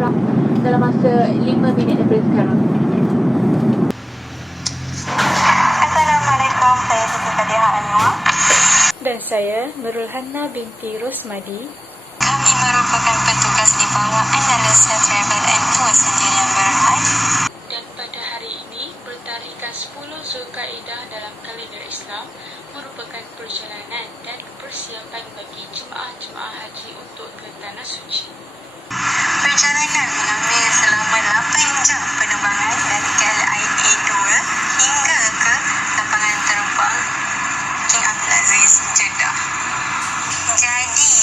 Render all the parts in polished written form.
terbang dalam masa 5 minit daripada sekarang. Assalamualaikum, saya Siti Fadiha Anwar. Dan saya Nurul Hanna binti Rosmadi. Kami merupakan petugas di bawah Andalusia Travel and Tour Sendirian Berhad. Dan pada hari ini, bertarikan 10 Zulkaidah dalam kalender Islam merupakan perjalanan dan persiapan bagi jemaah-jemaah haji untuk ke Tanah Suci. Perjalanan mengambil selama 8 jam penerbangan dari KLIA 2 hingga ke lapangan terbang King Abdul Aziz Jeddah. Jadi,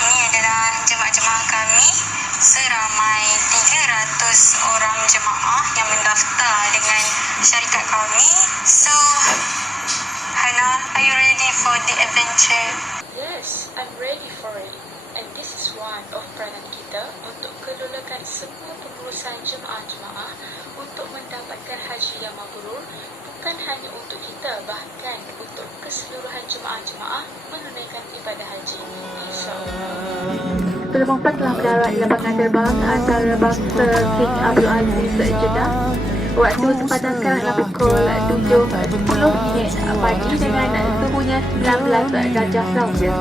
ini adalah jemaah-jemaah kami seramai 300 orang jemaah yang mendaftar dengan syarikat kami. So, Hana, are you ready for the adventure? Yes, I'm ready for it. And this is one of peranan kita untuk kelolakan semua pengurusan jemaah-jemaah untuk mendapatkan haji yang mabrur, bukan hanya untuk kita, bahkan untuk keseluruhan jemaah-jemaah menunaikan ibadah haji. InsyaAllah. Penumpang telah mendarat di lapangan terbang antarabangsa King Abdul Aziz Jeddah. Waktu tempatan sekarang adalah pukul 7.10 pagi dengan suhunya 19 darjah Celsius.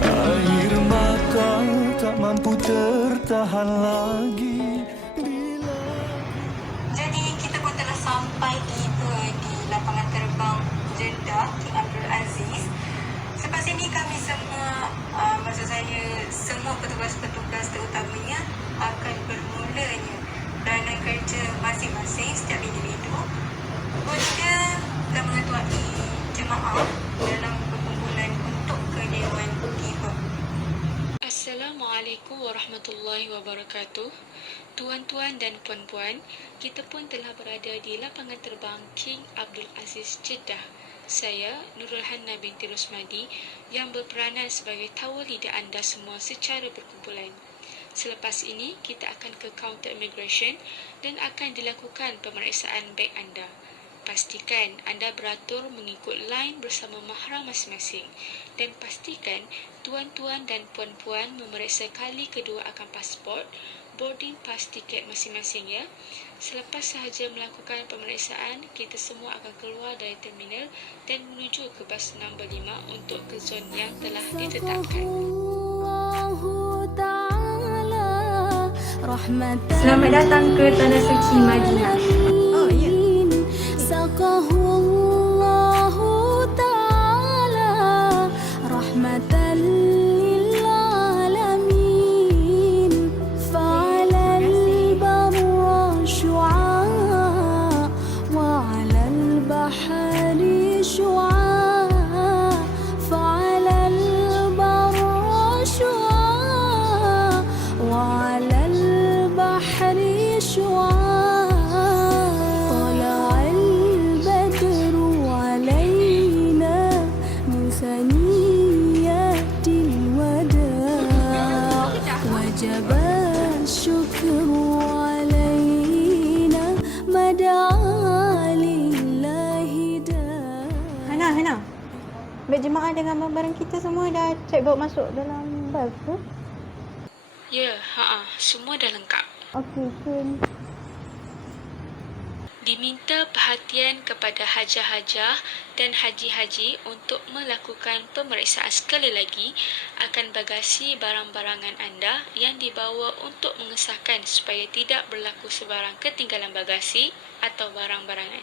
Air mata tak mampu tertahan lagi. Jadi kita pun telah sampai tiba di lapangan terbang Jeddah King Abdul Aziz. Selepas ini kami semua, maksud saya semua petugas-petugas terutamanya akan bermulanya peranan kerja masing-masing setiap individu guna dan mengetuai jemaah dalam perkumpulan untuk ke Dewan Tiba. Assalamualaikum warahmatullahi wabarakatuh. Tuan-tuan dan puan-puan, kita pun telah berada di lapangan terbang King Abdul Aziz Jeddah. Saya, Nurul Hanna binti Rosmadi, yang berperanan sebagai tawar lidah anda semua secara berkumpulan. Selepas ini, kita akan ke kaunter immigration dan akan dilakukan pemeriksaan beg anda. Pastikan anda beratur mengikut line bersama mahram masing-masing dan pastikan tuan-tuan dan puan-puan memeriksa kali kedua akan pasport, boarding pass tiket masing-masing ya. Selepas sahaja melakukan pemeriksaan, kita semua akan keluar dari terminal dan menuju ke bas nombor 5 untuk ke zon yang telah ditetapkan. Selamat datang ke Tanah Suci Madinah. Hana, beg jemaah dengan barang kita semua dah check bawa masuk dalam bas ke? Ya, semua dah lengkap. Okey, Kun. Diminta perhatian kepada hajah-hajah dan haji-haji untuk melakukan pemeriksaan sekali lagi akan bagasi barang-barangan anda yang dibawa untuk mengesahkan supaya tidak berlaku sebarang ketinggalan bagasi atau barang-barangan.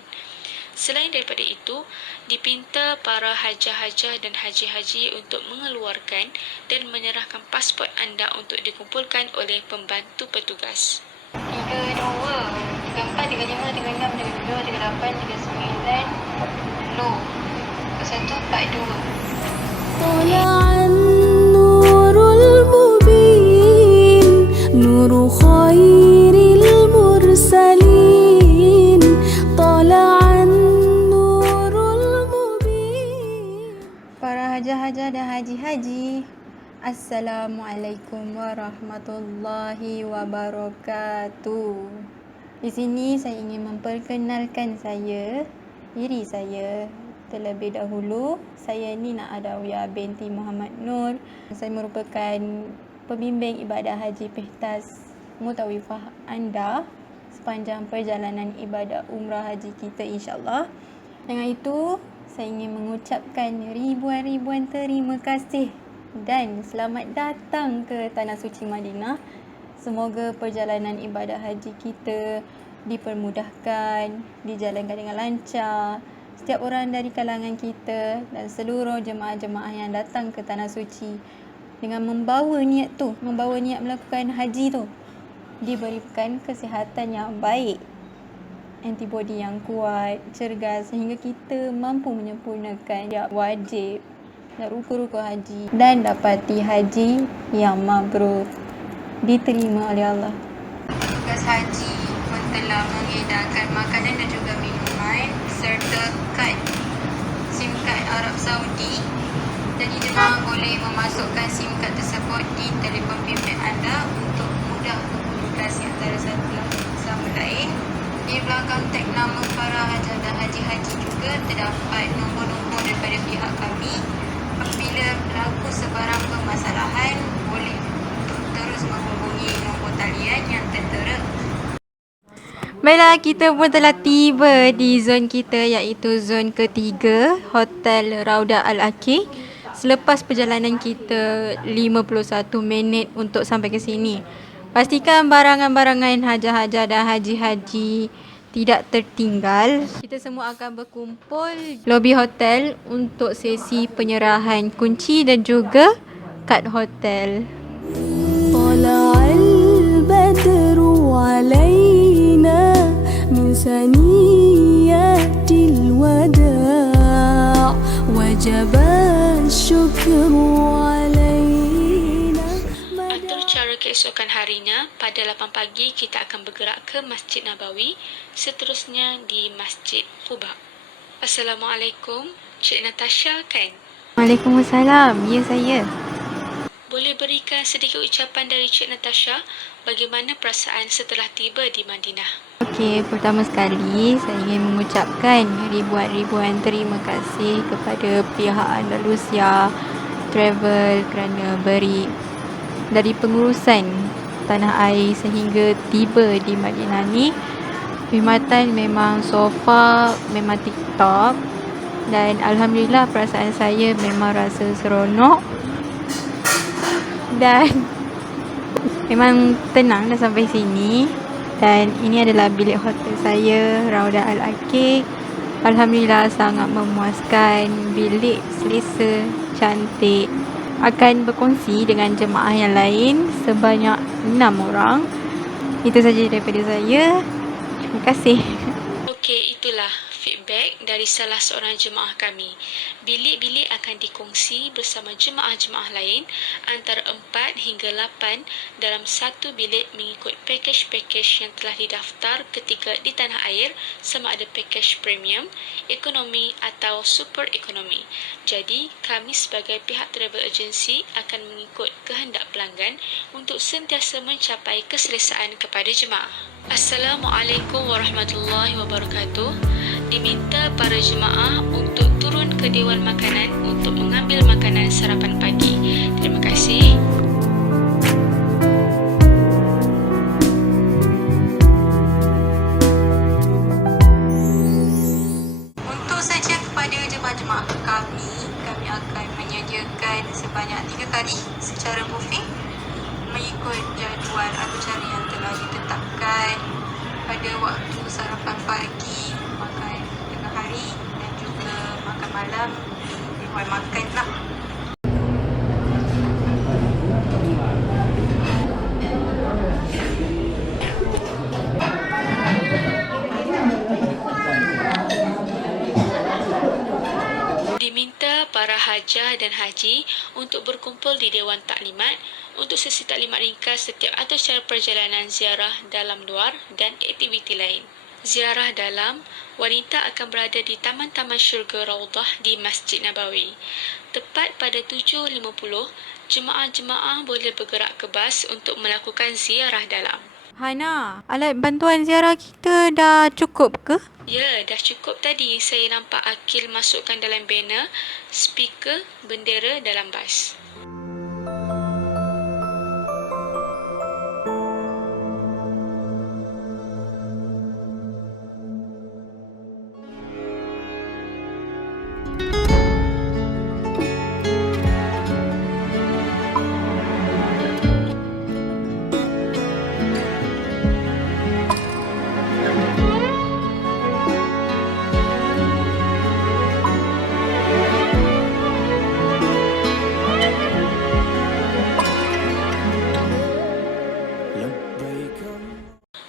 Selain daripada itu, dipinta para hajah-hajah dan haji-haji untuk mengeluarkan dan menyerahkan pasport anda untuk dikumpulkan oleh pembantu petugas. 3, 2, 3, 4, 3, 5, 3, 6, 3, 7, 3, 8, 3, 9, 10. 1, 4, 2. طلع النور المبين نور خير المرسلين طلع النور المبين. Para hajah-hajah dan haji-haji, Assalamualaikum warahmatullahi wabarakatuh. Di sini saya ingin memperkenalkan diri saya. Terlebih dahulu, saya Nina Adawiyah binti Muhammad Nur. Saya merupakan pembimbing ibadah haji Pihtas Mutawifah anda sepanjang perjalanan ibadah umrah haji kita insya-Allah. Dengan itu, saya ingin mengucapkan ribuan-ribuan terima kasih dan selamat datang ke Tanah Suci Madinah. Semoga perjalanan ibadah haji kita dipermudahkan, dijalankan dengan lancar. Setiap orang dari kalangan kita dan seluruh jemaah-jemaah yang datang ke Tanah Suci dengan membawa niat melakukan haji tu, diberikan kesihatan yang baik, antibodi yang kuat, cergas sehingga kita mampu menyempurnakan wajib dan rukun-rukun haji dan dapati haji yang mabrur, diterima oleh Allah. Tugas haji pun telah mengedarkan makanan dan juga minuman serta SIM card Arab Saudi. Jadi jemaah boleh memasukkan SIM card tersebut di telefon bimbit anda untuk mudah komunikasi antara satu sama lain. Di belakang tag nama para hajah dan haji-haji juga terdapat nombor-nombor daripada pihak kami. Apabila berlaku sebarang permasalahan, boleh terus menghubungi nombor talian yang tertera. Baiklah, kita pun telah tiba di zon kita iaitu zon ketiga, Hotel Rauda Al-Aqiq. Selepas perjalanan kita 51 minit untuk sampai ke sini. Pastikan barangan-barangan hajah-hajah dan haji-haji tidak tertinggal. Kita semua akan berkumpul lobi hotel untuk sesi penyerahan kunci dan juga kad hotel. طلع البدر علينا من ثنيات الوداع وجب الشكر علينا. Atur cara keesokan harinya, pada 8 pagi kita akan bergerak ke Masjid Nabawi, seterusnya di Masjid Quba. Assalamualaikum, Cik Natasha kan? Waalaikumsalam, ya saya. Boleh berikan sedikit ucapan dari Cik Natasha bagaimana perasaan setelah tiba di Madinah? Okey, pertama sekali saya ingin mengucapkan ribuan-ribuan terima kasih kepada pihak Andalusia Travel kerana beri dari pengurusan tanah air sehingga tiba di Madinah ni. Perkhidmatan memang so far memang tip-top dan alhamdulillah perasaan saya memang rasa seronok dan memang tenang dah sampai sini. Dan ini adalah bilik hotel saya, Rauda Al-Aqiq. Alhamdulillah sangat memuaskan, bilik selesa, cantik. Akan berkongsi dengan jemaah yang lain sebanyak 6 orang. Itu saja daripada saya. Terima kasih. Okey, itulah feedback dari salah seorang jemaah kami. Bilik-bilik akan dikongsi bersama jemaah-jemaah lain antara 4 hingga 8 dalam satu bilik mengikut pakej-pakej yang telah didaftar ketika di tanah air, sama ada pakej premium, ekonomi atau super ekonomi. Jadi, kami sebagai pihak travel agency akan mengikut kehendak pelanggan untuk sentiasa mencapai keselesaan kepada jemaah. Assalamualaikum warahmatullahi wabarakatuh. Diminta para jemaah untuk turun ke Dewan Makanan untuk mengambil makanan sarapan pagi. Terima kasih. Untuk saja kepada jemaah-jemaah kami akan menyediakan sebanyak 3 kali secara buffet mengikut jadual acara yang telah ditetapkan pada waktu sarapan pagi, makan tengah hari dan juga makan malam di luar makan lah. Diminta para hajah dan haji untuk berkumpul di Dewan Taklimat untuk sesi taklimat ringkas setiap atau secara perjalanan ziarah dalam luar dan aktiviti lain. Ziarah dalam, wanita akan berada di Taman-Taman Syurga Raudah di Masjid Nabawi. Tepat pada 7.50, jemaah-jemaah boleh bergerak ke bas untuk melakukan ziarah dalam. Hana, alat bantuan ziarah kita dah cukup ke? Ya, dah cukup tadi. Saya nampak Akil masukkan dalam banner, speaker, bendera dalam bas.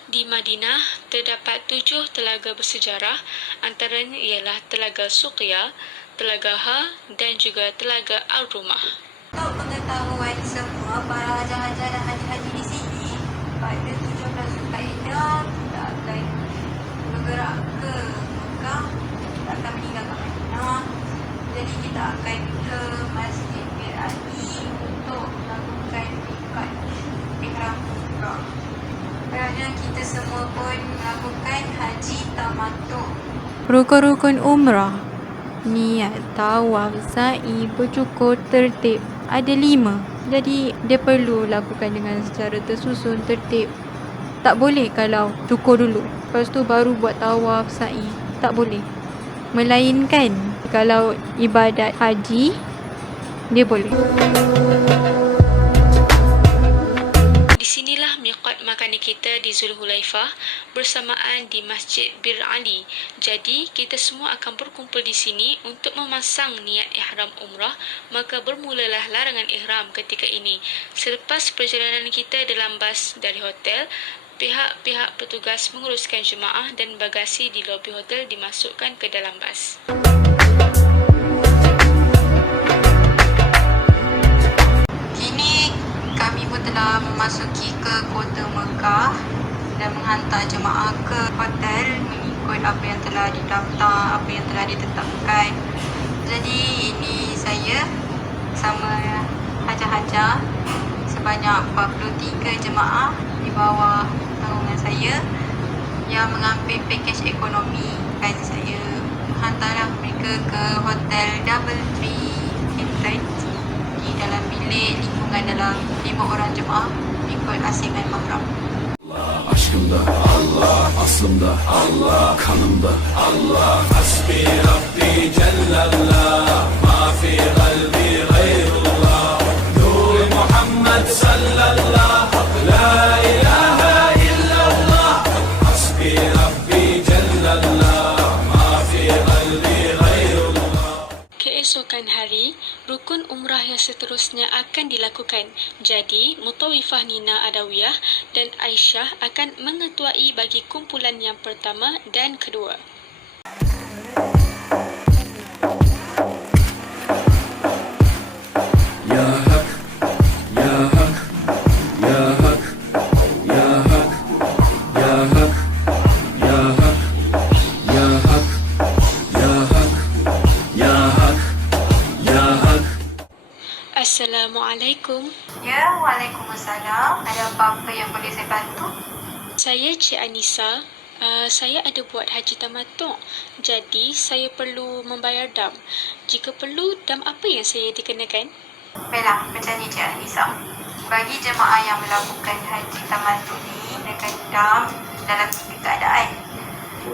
Di Madinah, terdapat 7 telaga bersejarah, antaranya ialah Telaga Suqya, Telaga Ha dan juga Telaga Al-Rumah. Untuk pengetahuan semua para haji-haji dan haji-haji di sini, pada 17 Zulkaidah kita akan bergerak ke Mekah, kita akan meninggalkan Madinah. Jadi kita akan ke Masjid Bir Ali untuk melakukan ikat ihram umrah. Kerana kita semua pun melakukan haji tamattu. Rukun-rukun umrah, niat, tawaf, sa'i, bercukur, tertib. Ada 5. Jadi dia perlu lakukan dengan secara tersusun, tertib. Tak boleh kalau cukur dulu, lepas tu baru buat tawaf, sa'i. Tak boleh. Melainkan kalau ibadat haji, dia boleh. Di sinilah miqat makani kita di Zulhulaifah bersamaan di Masjid Bir Ali. Jadi, kita semua akan berkumpul di sini untuk memasang niat ihram umrah, maka bermulalah larangan ihram ketika ini. Selepas perjalanan kita dalam bas dari hotel, pihak-pihak petugas menguruskan jemaah dan bagasi di lobi hotel dimasukkan ke dalam bas. Kini kami pun telah memasuki ke kota Mekah dan menghantar jemaah ke hotel mengikut apa yang telah didaftar, apa yang telah ditetapkan. Jadi ini saya bersama haja-haja sebanyak 43 jemaah di bawah naungan saya yang mengambil pakej ekonomi. Dan saya hantarlah mereka ke hotel Double Tree Hilton di dalam bilik lingkungan dalam 5 orang jemaah ikut asingan mahram. Aşkımda Allah, aslımda Allah, kanımda Allah. Hasbi Rabbi Cellallah, ma fi kalbi gayrullah. Nur Muhammed sallallahu, la ilahe illallah. Hasbi Rabbi Cellallah, ma fi kalbi gayrullah. Keesokan hari, rukun umrah yang seterusnya akan dilakukan. Jadi, Mutawifah Nina Adawiyah dan Aisyah akan mengetuai bagi kumpulan yang pertama dan kedua. Ya Hak, Ya Hak, Ya Hak, Ya Hak, Ya Hak, Ya Hak, Ya Hak, Ya Hak, Ya Hak, Ya Hak. Assalamualaikum. Ya, Waalaikumsalam. Ada apa-apa yang boleh saya bantu? Saya Cik Anissa. Saya ada buat haji tamattu'. Jadi, saya perlu membayar dam. Jika perlu, dam apa yang saya dikenakan? Baiklah, macam ni Cik Anissa. Bagi jemaah yang melakukan haji tamattu ni dengan dam dalam 3 keadaan.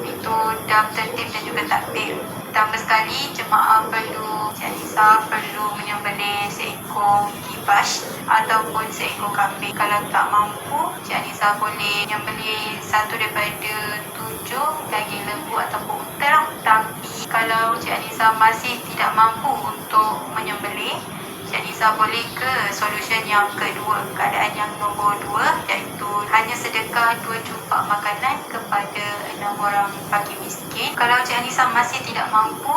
Itu dam tertib dan juga takbir. Pertama sekali, jemaah perlu, Cik Anissa perlu menyembelih seekor kibas ataupun seekor kambing. Kalau tak mampu, Cik Anissa boleh menyembelih satu daripada 7 daging lembu ataupun unta. Tapi kalau Cik Anissa masih tidak mampu untuk menyembelih, Cik Anissa boleh ke solution yang kedua, keadaan yang nombor 2, iaitu hanya sedekah 2 cumpak makanan kepada 6 orang fakir miskin. Kalau Cik Anissa masih tidak mampu,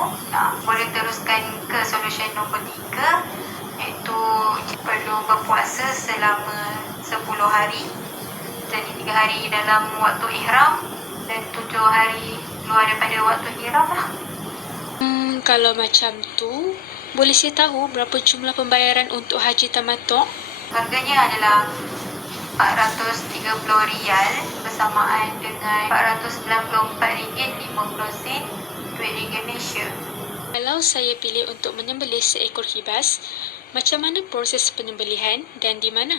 boleh teruskan ke solution nombor 3, iaitu perlu berpuasa selama 10 hari. Jadi 3 hari dalam waktu ihram dan 7 hari luar daripada waktu ihram lah. Kalau macam tu, boleh saya tahu berapa jumlah pembayaran untuk haji tamattu'? Harganya adalah Riyal bersamaan dengan RM494.50 duit ringgit Malaysia. Kalau saya pilih untuk menyembelih seekor kibas, macam mana proses penyembelihan dan di mana?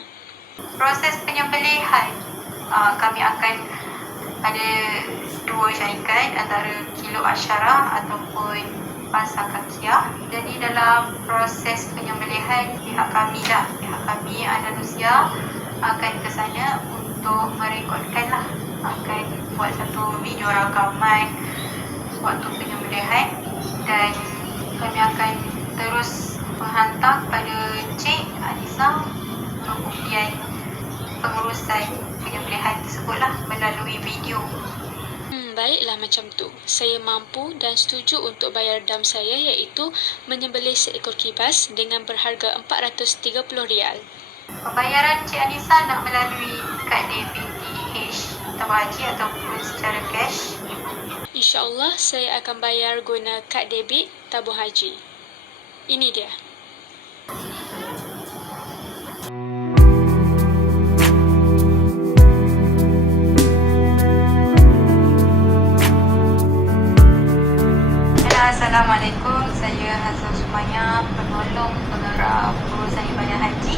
Proses penyembelihan, kami akan ada dua syarikat, antara Kilo Asyara ataupun Pasar Kakiah. Jadi dalam proses penyembelihan, pihak kami Andalusia akan ke sana untuk merekodkanlah, akan buat satu video rakaman waktu penyembelihan, dan kami akan terus menghantar pada Cik Anissa untuk kemudian pengurusan penyembelihan tersebutlah melalui video. Baiklah macam tu. Saya mampu dan setuju untuk bayar dam saya, iaitu menyembelih seekor kibas dengan berharga RM430. Pembayaran Cik Anissa nak melalui kad debit DH tabung haji ataupun secara cash. InsyaAllah saya akan bayar guna kad debit tabung haji. Ini dia. Assalamualaikum, saya Hazal Sumaya, penolong penggerak urusan ibadah haji.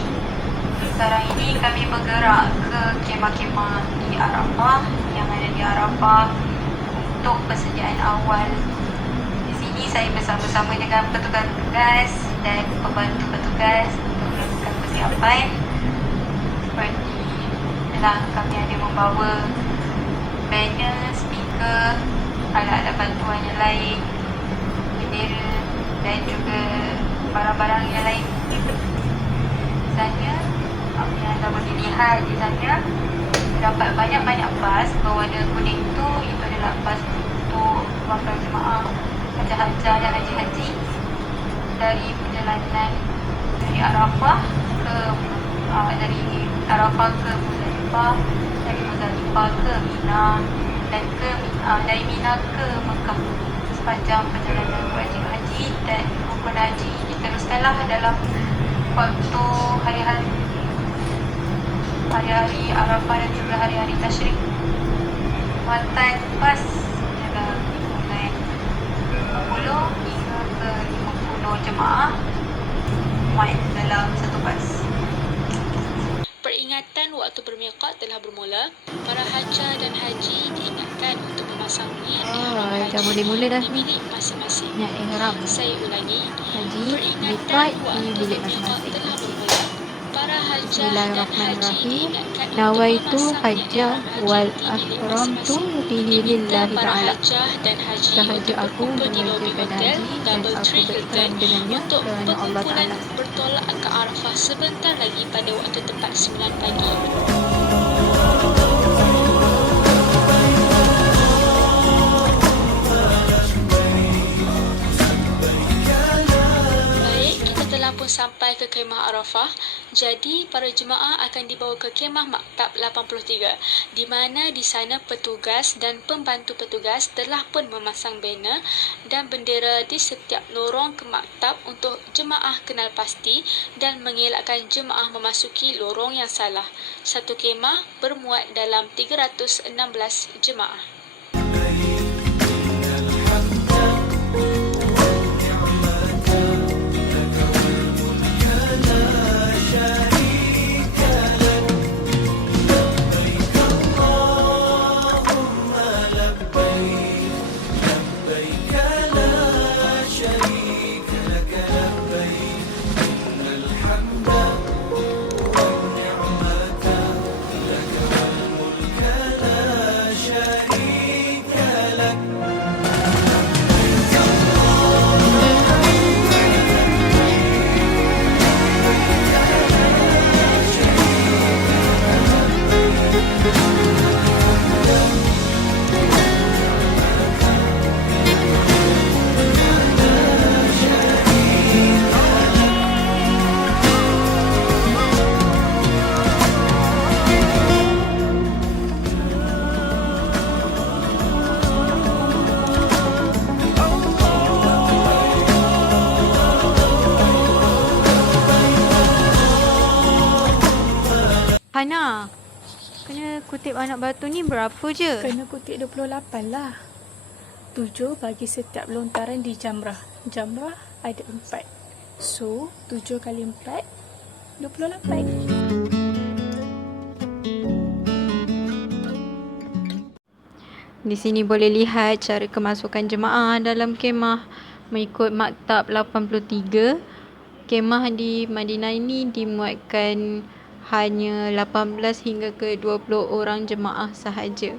Sekarang ini kami bergerak ke kemah-kemah di Arafah, yang ada di Arafah untuk persediaan awal. Di sini saya bersama-sama dengan petugas-petugas dan pembantu petugas untuk melakukan persiapan. Seperti adalah kami ada membawa banner, speaker, alat-alat bantuan yang lain, bendera dan juga barang-barang yang lain. Di sana, apa yang anda boleh lihat di sana, terdapat banyak-banyak bas berwarna kuning itu adalah bas untuk bakal jemaah haji-haji dan haji-haji dari perjalanan dari Arafah ke dari Arafah ke Muzdalifah, dari Muzdalifah ke Mina, dan dari Mina ke Mekah. Sepanjang perjalanan wajib haji dan rukun haji diteruskanlah dalam waktu hari-hari Arafah dan juga hari-hari tasyrik. Muatan bas adalah mulai 40 hingga ke 50 jemaah muat dalam satu bas. Peringatan waktu bermiqat telah bermula. Para haja dan haji diingatkan untuk memasang niat ihram dah mula-mula dah di bilik masing-masing. Niat ihram Saya ulangi. haji Peringatan miqat di waktu bilik bermiqat masing-masing. telah bermula. Para haja dan haji Bismillahirrahmanirrahim. diingatkan untuk Nawaitu memasang niat hajjah ihram haji wal di bilik ahramtu masing-masing. bihi Diminta lillahi para ta'ala. hajah dan haji Sahaja untuk aku berkumpul di lobi mengerjakan hotel haji dan Double aku Tree Hilton berikram dengannya untuk kerana Allah perkumpulan Ta'ala. bertolak ke Arafah sebentar lagi pada waktu tepat 9 pagi. Baik, kita telah pun sampai ke kemah Arafah. Jadi, para jemaah akan dibawa ke kemah Maktab 83, di mana di sana petugas dan pembantu petugas telah pun memasang banner dan bendera di setiap lorong ke maktab untuk jemaah kenal pasti dan mengelakkan jemaah memasuki lorong yang salah. Satu kemah bermuat dalam 316 jemaah. Hana, kutip anak batu ni berapa je? Kena kutip 28 lah. 7 bagi setiap lontaran di jamrah. Jamrah ada 4. So, 7 kali 4, 28. Di sini boleh lihat cara kemasukan jemaah dalam kemah mengikut maktab 83. Kemah di Madinah ini dimuatkan hanya 18 hingga ke 20 orang jemaah sahaja.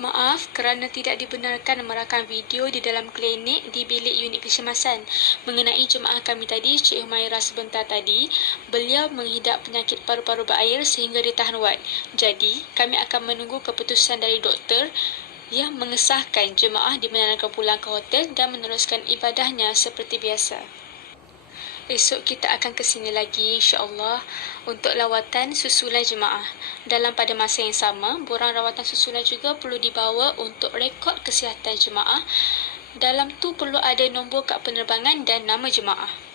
Maaf kerana tidak dibenarkan merakam video di dalam klinik di bilik unit kecemasan. Mengenai jemaah kami tadi, Cik Humaira sebentar tadi, beliau menghidap penyakit paru-paru berair sehingga ditahan wad. Jadi, kami akan menunggu keputusan dari doktor yang mengesahkan jemaah dibenarkan pulang ke hotel dan meneruskan ibadahnya seperti biasa. Esok kita akan ke sini lagi insya-Allah untuk lawatan susulan jemaah. Dalam pada masa yang sama, borang rawatan susulan juga perlu dibawa untuk rekod kesihatan jemaah. Dalam tu perlu ada nombor kad penerbangan dan nama jemaah.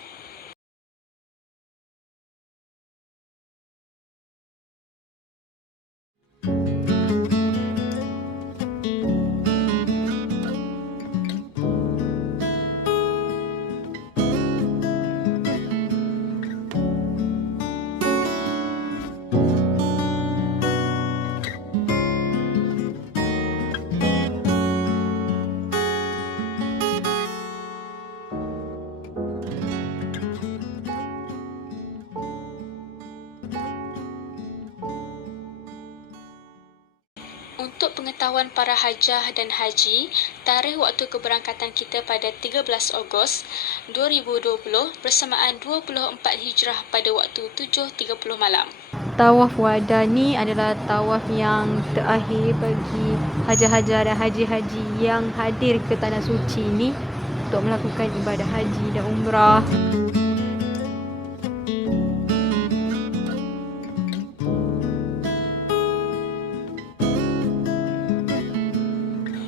Untuk pengetahuan para hajah dan haji, tarikh waktu keberangkatan kita pada 13 Ogos 2020 bersamaan 24 Hijrah pada waktu 7.30 malam. Tawaf wada ni adalah tawaf yang terakhir bagi hajah-hajah dan haji-haji yang hadir ke Tanah Suci ni untuk melakukan ibadah haji dan umrah.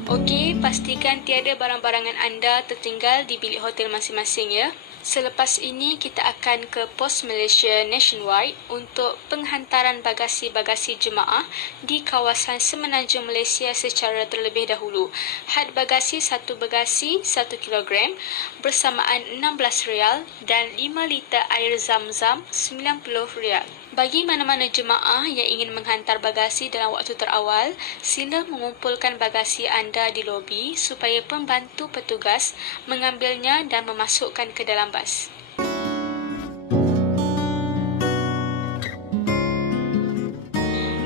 Okey, pastikan tiada barang-barangan anda tertinggal di bilik hotel masing-masing ya. Selepas ini kita akan ke Pos Malaysia Nationwide untuk penghantaran bagasi-bagasi jemaah di kawasan Semenanjung Malaysia secara terlebih dahulu. Had bagasi 1 bagasi 1 kilogram bersamaan RM16 dan 5 liter air zam-zam RM90. Bagi mana-mana jemaah yang ingin menghantar bagasi dalam waktu terawal, sila mengumpulkan bagasi anda di lobi supaya pembantu petugas mengambilnya dan memasukkan ke dalam bas.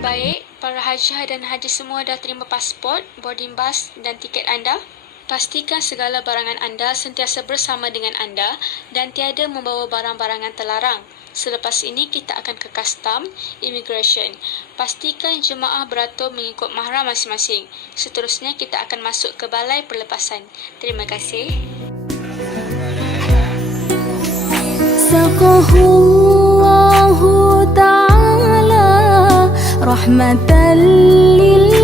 Baik, para hajah dan haji semua dah terima pasport, boarding pass dan tiket anda? Pastikan segala barangan anda sentiasa bersama dengan anda dan tiada membawa barang-barangan terlarang. Selepas ini kita akan ke custom, immigration. Pastikan jemaah beratur mengikut mahram masing-masing. Seterusnya kita akan masuk ke balai perlepasan. Terima kasih. Saqallahu ta'ala rahmatan lil